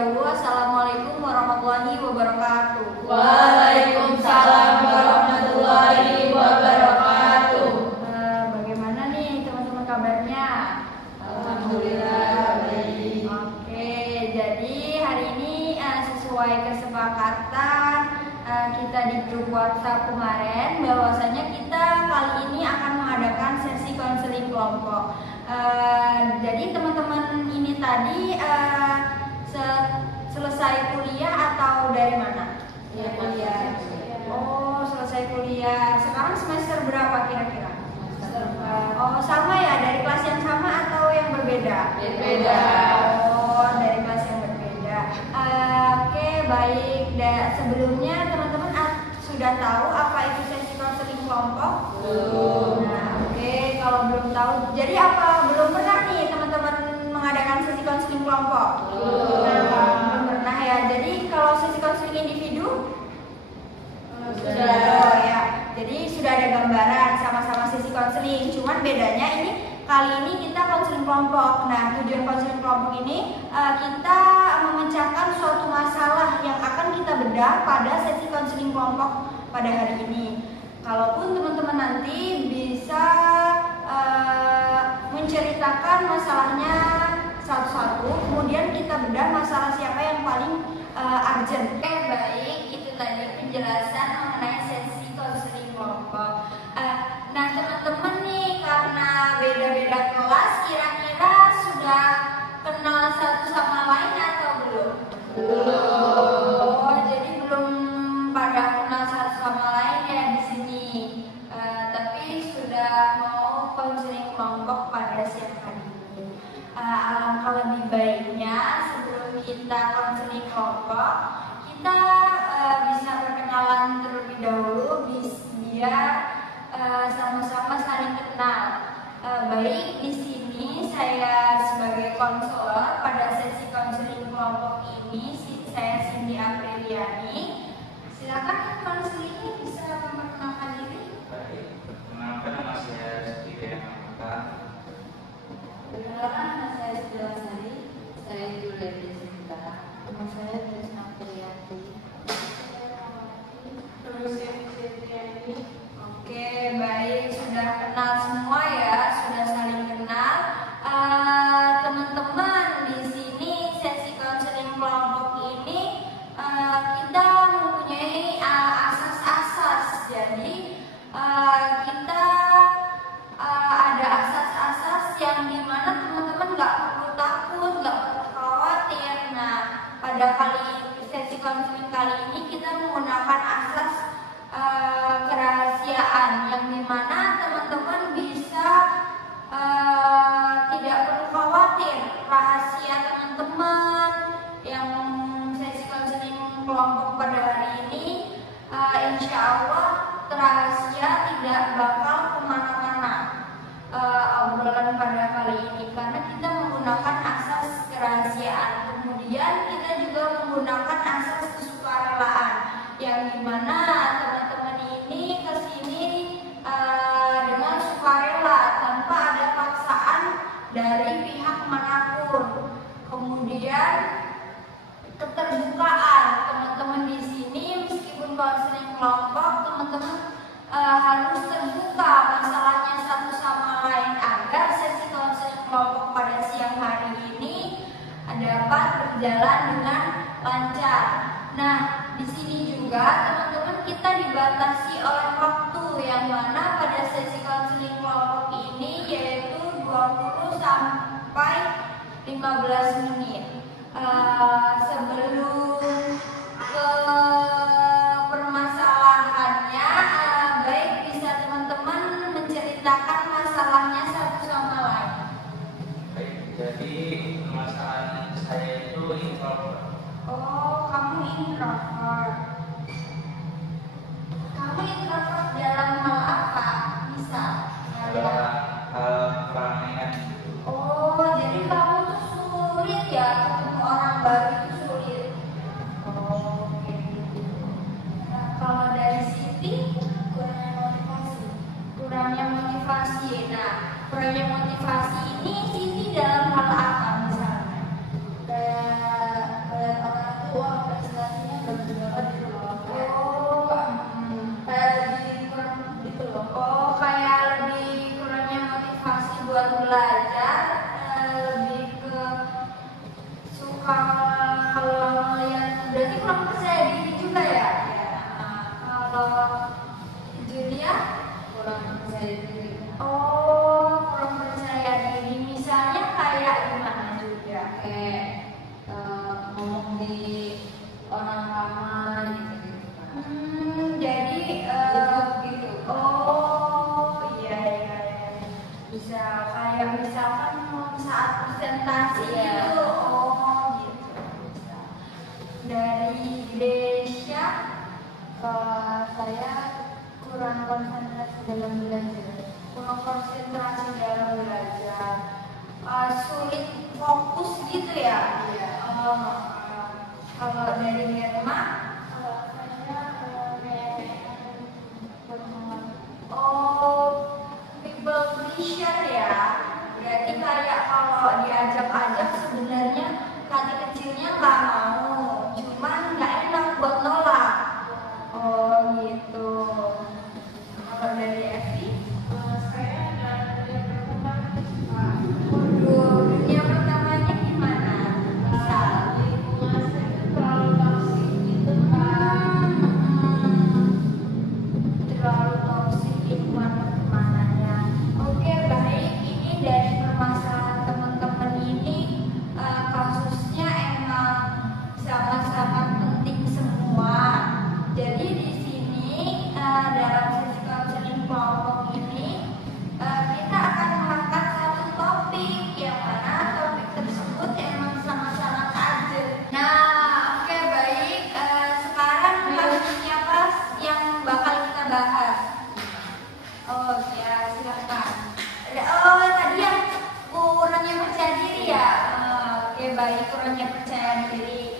dahulu. Assalamualaikum warahmatullahi wabarakatuh. Waalaikumsalam warahmatullahi wabarakatuh. Bagaimana nih teman-teman kabarnya? Alhamdulillah baik. Oke, jadi hari ini sesuai kesepakatan kita di grup WhatsApp kemarin, bahwasanya kita kali ini akan mengadakan sesi konseling kelompok. Jadi teman-teman ini tadi selesai kuliah atau dari mana? Ya, kuliah. Oh, selesai kuliah. Sekarang semester berapa kira-kira? Oh, sama ya, dari kelas yang sama atau yang berbeda? Berbeda. Oh, dari kelas yang berbeda. Oke, baik. Sebelumnya teman-teman sudah tahu apa itu sesi konseling kelompok? Belum. Nah, oke, kalau belum tahu, jadi apa belum pernah nih teman-teman mengadakan sesi konseling kelompok? Belum. Nah, belum pernah ya. Jadi kalau sesi konseling individu? Sudah. Oh ya. Jadi sudah ada gambaran sama-sama sesi konseling. Cuman bedanya ini kali ini kita konseling kelompok. Nah, tujuan konseling kelompok ini kita memecahkan suatu masalah yang akan kita bedah pada sesi konseling kelompok pada hari ini. Kalaupun teman-teman nanti bisa menceritakan masalahnya satu-satu, kemudian kita bedah masalah siapa yang paling urgent. Oke, baik, itu tadi penjelasan mengenai sesi konseling kelompok. Nah, teman-teman nih, karena beda-beda kelas, kira-kira sudah kenal satu sama lain atau belum? Belum. Oh, jadi belum pada kenal satu sama lain ya di sini. Tapi sudah mau konseling kelompok pada siang hari ini. Alangkah lebih baiknya sebelum kita konseling kelompok, kita bisa perkenalan terlebih dahulu biar sama-sama saling kenal. Baik, di sini saya sebagai konselor pada sesi konseling kelompok ini, saya Cindy Apriliani. Silakan konselingnya bisa memperkenalkan diri. Baik, perkenalkan nama saya Siti Amata. Perkenalkan, nama saya Sudara Sari. Saya Julia Sinta. Nama saya Tresna Priyati. Terus yang Fitriani. Oke, baik, sudah kenal semua ya, sudah saling kenal. Teman-teman, di sini sesi konseling kelompok ini kita mempunyai asas-asas. Jadi kita ada asas-asas yang dimana teman-teman nggak perlu takut, nggak perlu khawatir. Nah, pada sesi konseling kali ini kita menggunakan asas kerahasiaan, yang dimana teman-teman bisa tidak perlu khawatir rahasia teman-teman yang sesi konseling kelompok pada hari ini. Insya Allah rahasia tidak bakal kemana-mana obrolan pada kali ini, karena kita menggunakan asas kerahasiaan. Kemudian kita juga menggunakan asas kesukarelaan, yang dimana teman-teman ini kesini dengan sukarela tanpa ada paksaan dari pihak manapun. Kemudian keterbukaan, teman-teman di sini meskipun konseling kelompok, teman-teman harus terbuka masalahnya satu sama lain agar sesi konseling kelompok pada siang hari ini dapat berjalan dengan lancar. Nah, di sini juga teman-teman kita dibatasi oleh waktu, yang mana pada sesi konseling kelompok ini yaitu 20 sampai 15 menit. Sebelum ke permasalahannya, baik bisa teman-teman menceritakan masalahnya satu sama lain. Baik, jadi permasalahan saya itu introvert. Oh, kamu introvert. Kamu introvert dalam hal apa? Bisa? Dalam hal keramaian gitu. Oh, jadi kamu tuh sulit ya ketemu orang baru itu sulit. Oh, oke gitu. Nah, kalau dari Siti kurangnya motivasi. Kurangnya motivasi. Nah, kurangnya motivasi ini Siti dalam hal apa misalnya? Kayak di orang lama gitu kan. Jadi Gitu. oh iya iya iya. Bisa kayak misalkan saat presentasi Iya. gitu. Oh gitu. Bisa. Dari Desya, Saya kurang konsentrasi dalam belajar. kurang konsentrasi dalam belajar, sulit fokus gitu ya. Iya. Kalau dari Herma, oh people pleasure ya. Berarti kayak kalau diajak-ajak sebenarnya hati kecilnya nggak mau, cuman nggak enak buat nolak. Oh gitu. Kalau dari Evi, waduh, dunia pertamanya gimana? Bisa. Terlalu toksik lingkungan pertemanannya. Oke, baik. Ini dari permasalahan teman-teman ini kasusnya emang sama-sama penting semua. Jadi di sini dalam sesi konseling kelompok ini kita akan mengangkat satu topik yang mana topik tersebut emang sama-sama kaget. Nah, oke baik. Sekarang kasusnya pas yang bakal kita bahas. Oh ya, silakan. Oh, tadi yang kurangnya percaya diri ya. Oke baik, kurangnya percaya diri.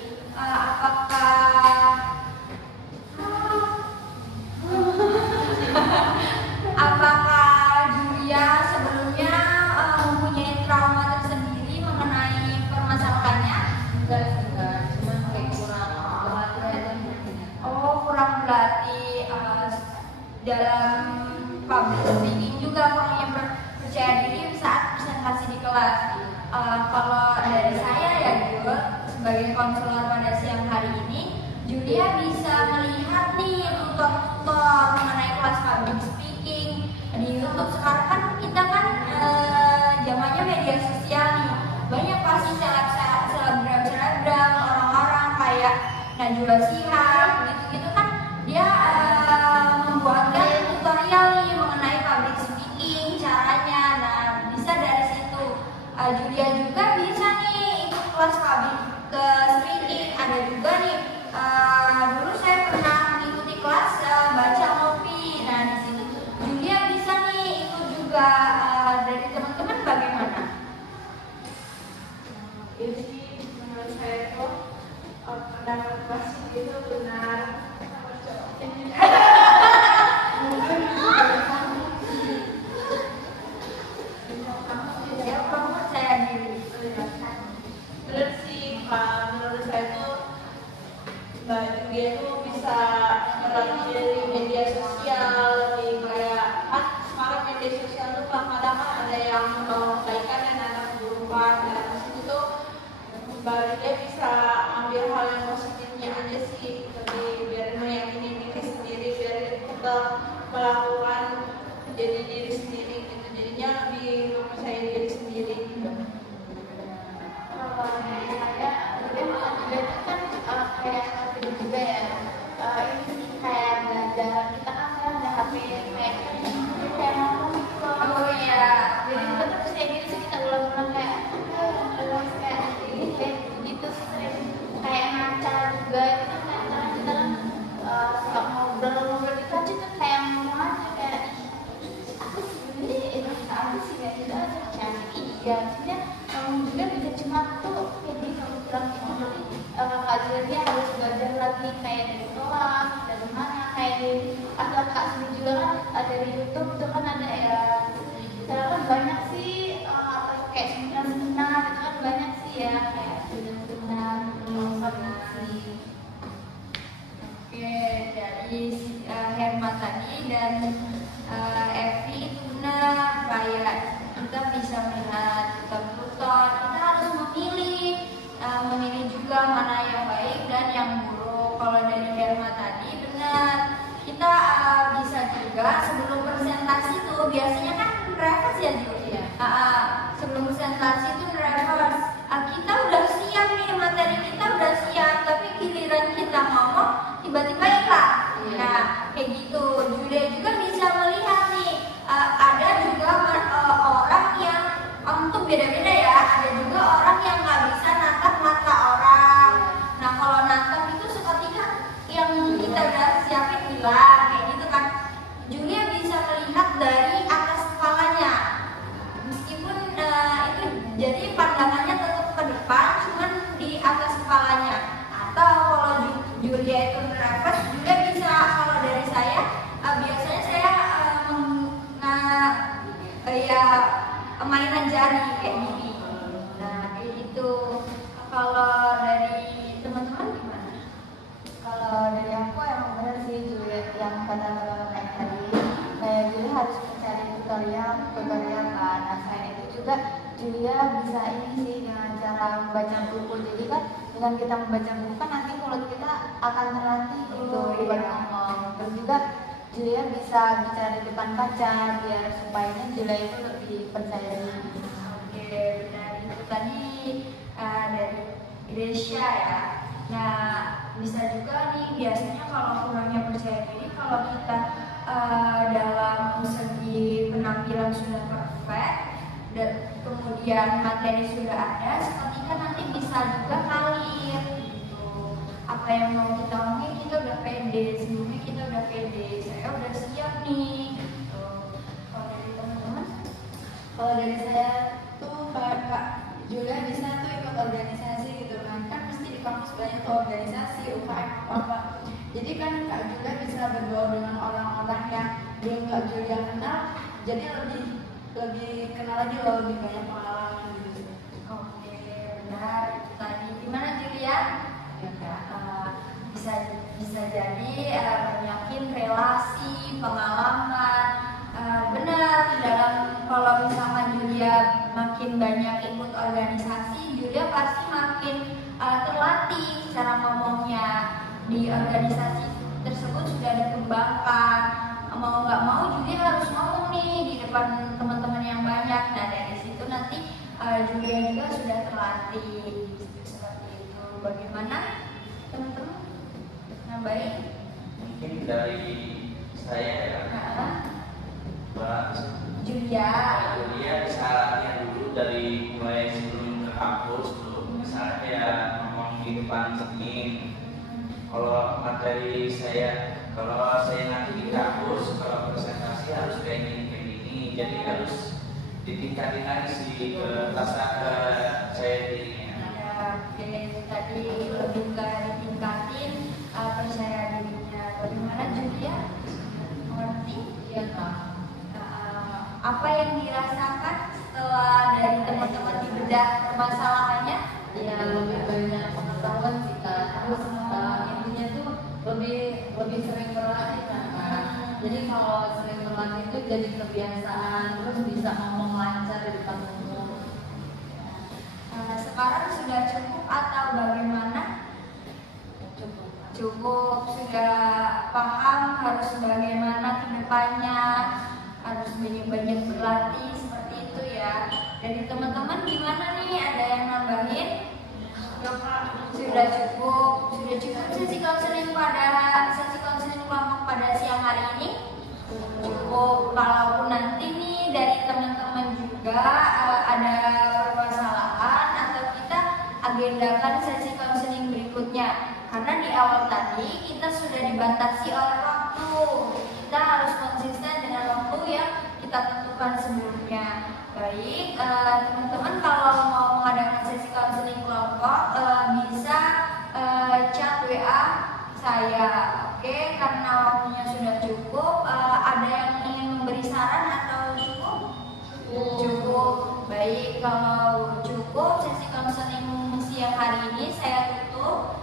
Apakah Julia sebelumnya mempunyai trauma tersendiri mengenai permasalahannya? Enggak sih Kak, cuma kayak kurang berlatih aja mungkin. Oh, kurang berlatih dalam public speaking juga kurangnya percaya diri saat presentasi di kelas. Kalau dari saya ya Jul, sebagai konselor pada siang hari ini, Julia bisa melihat nih tutor-tutor mengenai kelas public speaking di YouTube. Sekarang kan kita kan zamannya media sosial nih, banyak pasti selebgram orang-orang kayak Najwa Shihab gitu-gitu kan dia membuatkan tutorial nih mengenai public speaking caranya. Nah, bisa dari situ. Julia juga bisa nih ikut kelas public speaking. Ada juga nih dulu saya pernah mengikuti kelas baca ngopi. Nah, di situ Julia bisa nih ikut juga. Dari teman-teman bagaimana? Jadi menurut saya tuh pendapat klasik itu benar. Ya, kamu percaya diri. Benar sih, menurut saya tuh Mbak Julia tuh bisa melalui dari media sosial, lebih kayak kan sekarang media sosial tuh kadang-kadang kan ada yang kebaikan dan ada keburukan. Dan di situ tuh Mbak Julia bisa ambil hal yang positifnya aja sih, lebih biar meyakini diri sendiri, biar tetap melakukan jadi diri sendiri gitu. Jadinya lebih mempercayai diri sendiri gitu. Kalau dari saya, belajar kan kayak seperti itu juga ya. Ini sih kayak belajar, kita kan sekarang ada HP kayak nonton gitu. Oh iya. Jadi kita tuh percaya diri sih, kita ulang-ulang kayak terus kayak gitu sih, sering kayak ngaca juga itu kan kayak kita kan suka ngobrol-ngobrol gitu aja kan kayak ngomong aja kayak aku sebenarnya emang aku sih kayak gitu aja kayak iya maksudnya juga bisa cuma tuh jadi kamu bilang itu nanti kajiannya harus belajar lagi kayak dari kelas dari mana kayak di ada kak sini juga kan dari YouTube itu kan ada ya sekarang kan banyak sih kayak seminar-seminar itu kan banyak sih ya kayak seminar-seminar informasi. Oke, dari Herma tadi dan Evi itu benar, kayak kita bisa melihat tutor-tutor, kita harus memilih juga mana yang baik dan yang buruk. Kalau dari Herma tadi benar, kita bisa juga sebelum presentasi tuh biasanya kan reverse ya Ju? Iya. Sebelum presentasi itu reverse, kita udah siap nih, materi kita udah siap, teman-teman gimana? Kalau dari aku emang benar sih Juliet yang kata kakak tadi, kayak Julia harus mencari tutorial kan. Nah selain itu juga Julia bisa ini sih dengan cara membaca buku. Jadi kan dengan kita membaca buku kan nanti mulut kita akan terlatih gitu di depan ngomong. Terus juga Julia bisa bicara di depan kaca biar supaya Julia itu lebih percaya diri. Oke, benar itu tadi dari Gresha ya. Nah, bisa juga nih biasanya kalau kurangnya percaya diri kalau kita dalam segi penampilan sudah perfect dan kemudian materi sudah ada, seketika nanti bisa juga kalir gitu. Apa yang mau kita omongin kita udah pede, sebelumnya kita udah pede, saya udah siap nih gitu. Kalau dari teman-teman? Kalau dari saya tuh kayak Kak Julia bisa tuh ikut organisasi gitu kan mesti di kampus banyak tuh organisasi UKM apa jadi kan Kak Julia bisa bergaul dengan orang-orang yang belum Kak Julia kenal jadi lebih kenal lagi loh lebih banyak pengalaman gitu. Oke, benar itu tadi. Gimana Julia? Bisa jadi banyakin relasi, pengalaman. Benar dalam kalau misalkan Julia makin banyak ikut organisasi, Julia pasti makin terlatih cara ngomongnya di organisasi tersebut sudah dikembangkan. Mau nggak mau Julia harus ngomong nih di depan teman-teman yang banyak. Nah dari situ nanti Julia juga sudah terlatih seperti itu. Bagaimana teman-teman? Nambahin? Mungkin dari saya ya, Mbak Julia. Julia bisa latihan dulu dari mulai sebelum ke kampus dulu. Misalnya kayak ngomong di depan cermin. Kalau materi kalau saya nanti di kampus, kalau presentasi harus kayak gini. Jadi harus ditingkatin lagi sih ke saya dirinya. Oke, tadi lebih ke ditingkatin percaya dirinya. Bagaimana Julia? Mengerti? Iya Kak. Apa yang dirasakan setelah dari teman-teman dibedah permasalahannya? Ya lebih banyak pengetahuan sih Kak. Terus intinya tuh lebih sering berlatih kan Kak. Jadi kalau sering berlatih itu jadi kebiasaan, terus bisa ngomong lancar di depan umum. Sekarang sudah cukup atau bagaimana? Cukup, sudah paham harus bagaimana ke depannya, harus banyak berlatih seperti itu ya. Dari teman-teman gimana nih? Ada yang nambahin? Sudah cukup sesi konseling kelompok pada siang hari ini. Cukup. Kalaupun nanti nih dari teman-teman juga ada permasalahan atau kita agendakan sesi konseling berikutnya. Karena di awal tadi kita sudah dibatasi oleh waktu. Kita harus konsisten dengan waktu yang kita tentukan sebelumnya. Baik, teman-teman kalau mau mengadakan sesi konseling kelompok bisa chat WA saya. Oke, karena waktunya sudah cukup. Ada yang ingin memberi saran atau cukup? Cukup. Baik, kalau cukup sesi konseling siang hari ini saya tutup.